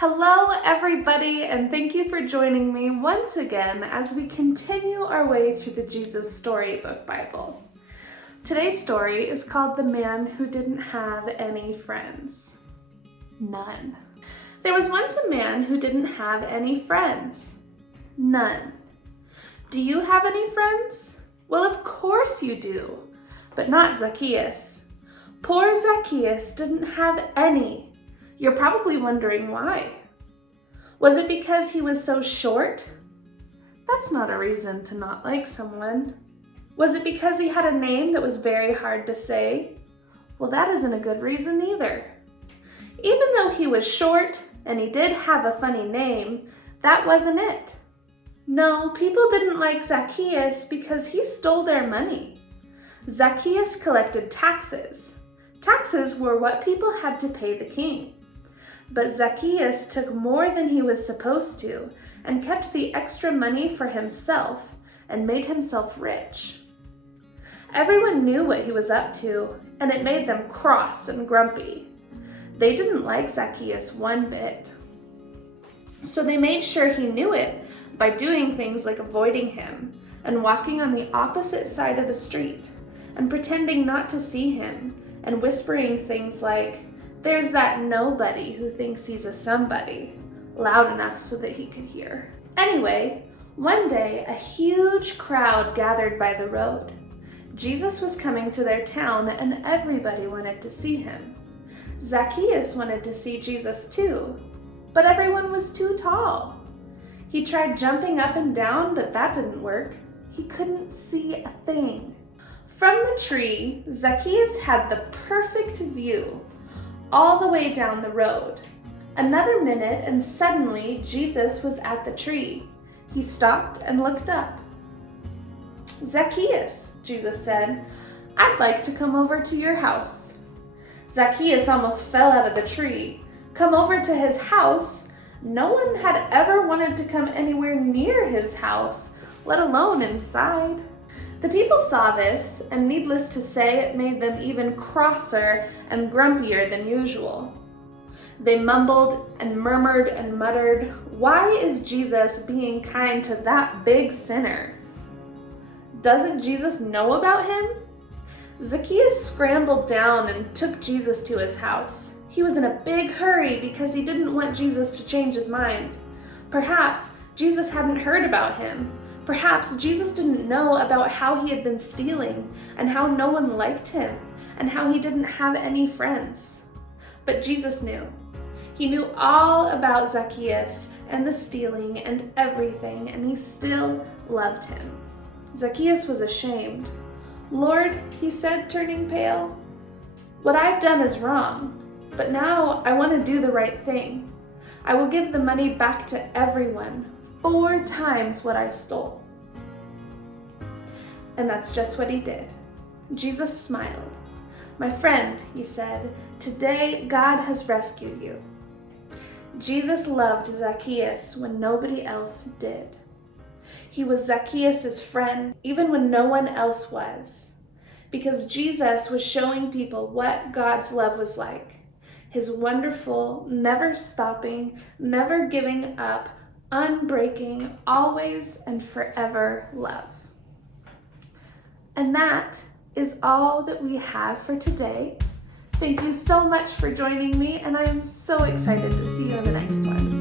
Hello everybody, and thank you for joining me once again as we continue our way through the Jesus Storybook Bible. Today's story is called The Man Who Didn't Have Any Friends. None. There was once a man who didn't have any friends. None. Do you have any friends? Well, of course you do, but not Zacchaeus. Poor Zacchaeus didn't have any. You're probably wondering why. Was it because he was so short? That's not a reason to not like someone. Was it because he had a name that was very hard to say? Well, that isn't a good reason either. Even though he was short and he did have a funny name, that wasn't it. No, people didn't like Zacchaeus because he stole their money. Zacchaeus collected taxes. Taxes were what people had to pay the king. But Zacchaeus took more than he was supposed to and kept the extra money for himself and made himself rich. Everyone knew what he was up to, and it made them cross and grumpy. They didn't like Zacchaeus one bit. So they made sure he knew it by doing things like avoiding him and walking on the opposite side of the street and pretending not to see him and whispering things like, "There's that nobody who thinks he's a somebody," loud enough so that he could hear. Anyway, one day a huge crowd gathered by the road. Jesus was coming to their town and everybody wanted to see him. Zacchaeus wanted to see Jesus too, but everyone was too tall. He tried jumping up and down, but that didn't work. He couldn't see a thing. From the tree, Zacchaeus had the perfect view all the way down the road. Another minute and suddenly Jesus was at the tree. He stopped and looked up. "Zacchaeus," Jesus said, "I'd like to come over to your house." Zacchaeus almost fell out of the tree. Come over to his house? No one had ever wanted to come anywhere near his house, let alone inside. The people saw this, and needless to say, it made them even crosser and grumpier than usual. They mumbled and murmured and muttered, "Why is Jesus being kind to that big sinner? Doesn't Jesus know about him?" Zacchaeus scrambled down and took Jesus to his house. He was in a big hurry because he didn't want Jesus to change his mind. Perhaps Jesus hadn't heard about him. Perhaps Jesus didn't know about how he had been stealing and how no one liked him and how he didn't have any friends. But Jesus knew. He knew all about Zacchaeus and the stealing and everything, and he still loved him. Zacchaeus was ashamed. "Lord," he said, turning pale, "what I've done is wrong, but now I want to do the right thing. I will give the money back to everyone, 4 times what I stole." And that's just what he did. Jesus smiled. "My friend," he said, "today God has rescued you." Jesus loved Zacchaeus when nobody else did. He was Zacchaeus' friend even when no one else was, because Jesus was showing people what God's love was like. His wonderful, never stopping, never giving up, unbreaking, always and forever love. And that is all that we have for today. Thank you so much for joining me, and I am so excited to see you in the next one.